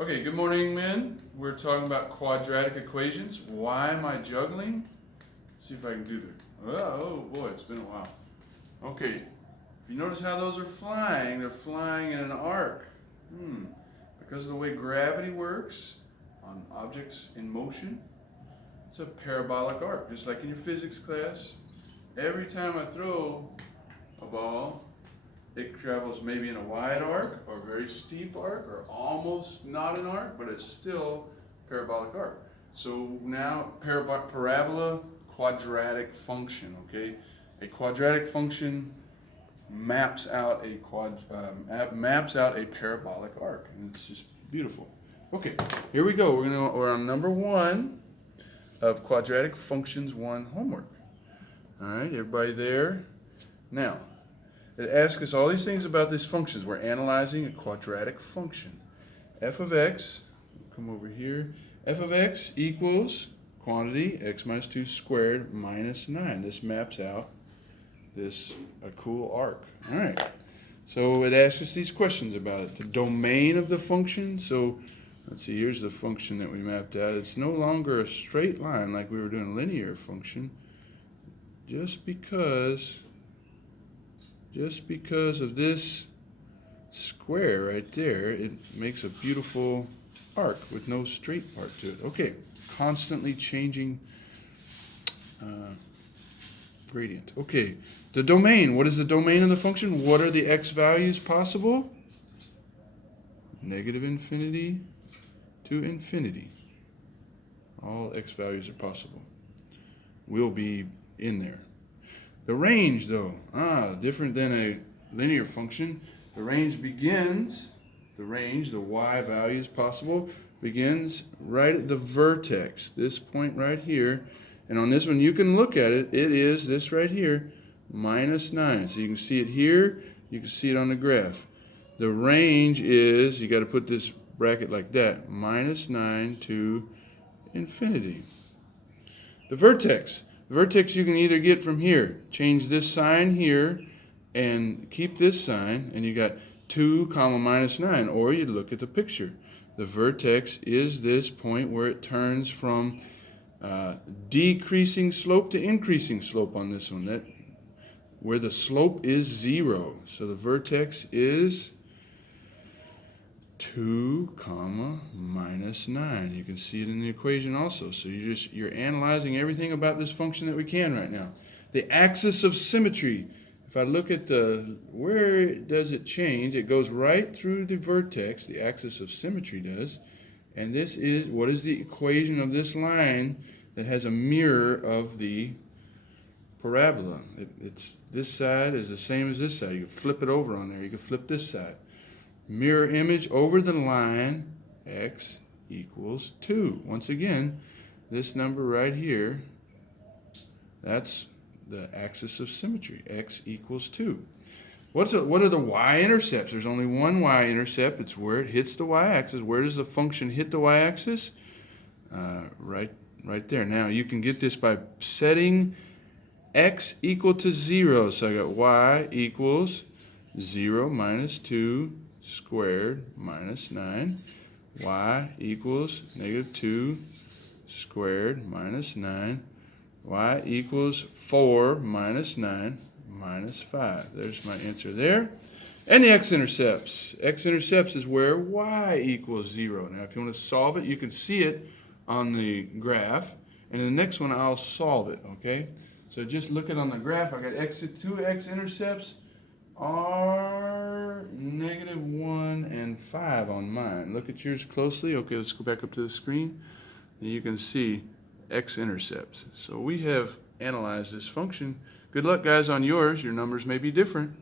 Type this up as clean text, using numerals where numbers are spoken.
Okay, good morning, men. We're talking about quadratic equations. Why am I juggling? Let's see if I can do that. Oh boy, it's been a while. Okay, if you notice how those are flying, they're flying in an arc. Because of the way gravity works on objects in motion, it's a parabolic arc, just like in your physics class. Every time I throw a ball, it travels maybe in a wide arc or a very steep arc or almost not an arc, but it's still parabolic arc. So now parabola, quadratic function, okay? A quadratic function maps out a parabolic arc, and it's just beautiful. Okay, here we go. We're on number 1 of quadratic functions 1 homework. All right, everybody there? Now, it asks us all these things about these functions. We're analyzing a quadratic function. F of x, come over here, f of x equals quantity x minus 2 squared minus 9. This maps out a cool arc. All right, so it asks us these questions about it. The domain of the function, so let's see, here's the function that we mapped out. It's no longer a straight line like we were doing a linear function, just because of this square right there, it makes a beautiful arc with no straight part to it. Okay, constantly changing gradient. Okay, the domain. What is the domain of the function? What are the x values possible? Negative infinity to infinity. All x values are possible. Will be in there. The range, though, different than a linear function. The range begins, the y values possible, begins right at the vertex, this point right here. And on this one, you can look at it. It is this right here, minus 9. So you can see it here. You can see it on the graph. The range is, you got to put this bracket like that, minus 9 to infinity. The vertex. The vertex you can either get from here, change this sign here, and keep this sign, and you got 2 comma minus 9, or you look at the picture. The vertex is this point where it turns from decreasing slope to increasing slope on this one, where the slope is 0. So the vertex is 2 comma minus 9. You can see it in the equation also. So you're analyzing everything about this function that we can right now. The axis of symmetry. If I look at where does it change, it goes right through the vertex, the axis of symmetry does. And this is, what is the equation of this line that has a mirror of the parabola? This side is the same as this side. You can flip it over on there. You can flip this side. Mirror image over the line, x equals 2. Once again, this number right here, that's the axis of symmetry, x equals 2. What are the y-intercepts? There's only one y-intercept. It's where it hits the y-axis. Where does the function hit the y-axis? Right there. Now, you can get this by setting x equal to 0. So I got y equals 0 minus 2 squared minus 9. Y equals negative 2 squared minus 9. Y equals 4 minus 9 minus 5. There's my answer there. And the x-intercepts. X-intercepts is where y equals 0. Now, if you want to solve it, you can see it on the graph. And the next one, I'll solve it, okay? So just look at on the graph. I got two x-intercepts are negative 1 and 5 on mine. Look at yours closely. Okay, let's go back up to the screen. And you can see x-intercepts. So we have analyzed this function. Good luck, guys, on yours. Your numbers may be different.